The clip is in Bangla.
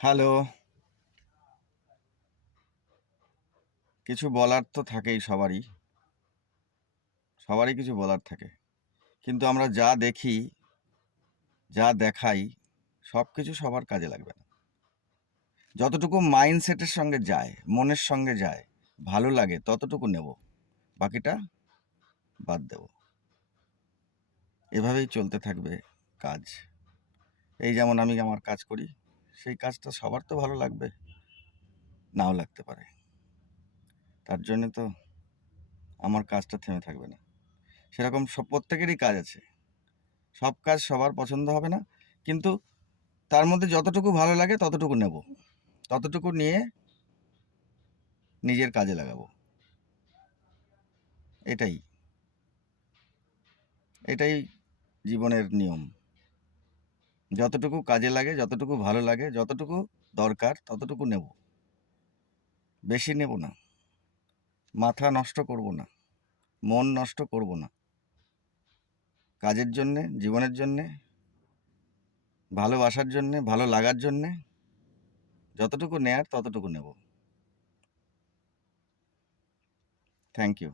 হ্যালো। কিছু বলার তো থাকেই সবারই। সবারই কিছু বলার থাকে। কিন্তু আমরা যা দেখি, যা দেখাই, সবকিছু সবার কাজে লাগবে না। যতটুকু মাইন্ডসেটের সঙ্গে যায়, মনের সঙ্গে যায়, ভালো লাগে ততটুকু নেব। বাকিটা বাদ দেব। এভাবেই চলতে থাকবে কাজ। এই যেমন আমি আমার কাজ করি, সেই কাজটা সবার তো ভালো লাগবে, নাও লাগতে পারে। তার জন্যে তো আমার কাজটা থেমে থাকবে না। সেরকম প্রত্যেকেরই কাজ আছে। সব কাজ সবার পছন্দ হবে না, কিন্তু তার মধ্যে যতটুকু ভালো লাগে ততটুকু নেব, ততটুকু নিয়ে নিজের কাজে লাগাবো। এটাই এটাই জীবনের নিয়ম। যতটুকু কাজে লাগে, যতটুকু ভালো লাগে, যতটুকু দরকার ততটুকু নেব, বেশি নেব না। মাথা নষ্ট করব না, মন নষ্ট করব না। কাজের জন্যে, জীবনের জন্যে, ভালোবাসার জন্যে, ভালো লাগার জন্যে যতটুকু নেয়ার ততটুকু নেব। Thank you.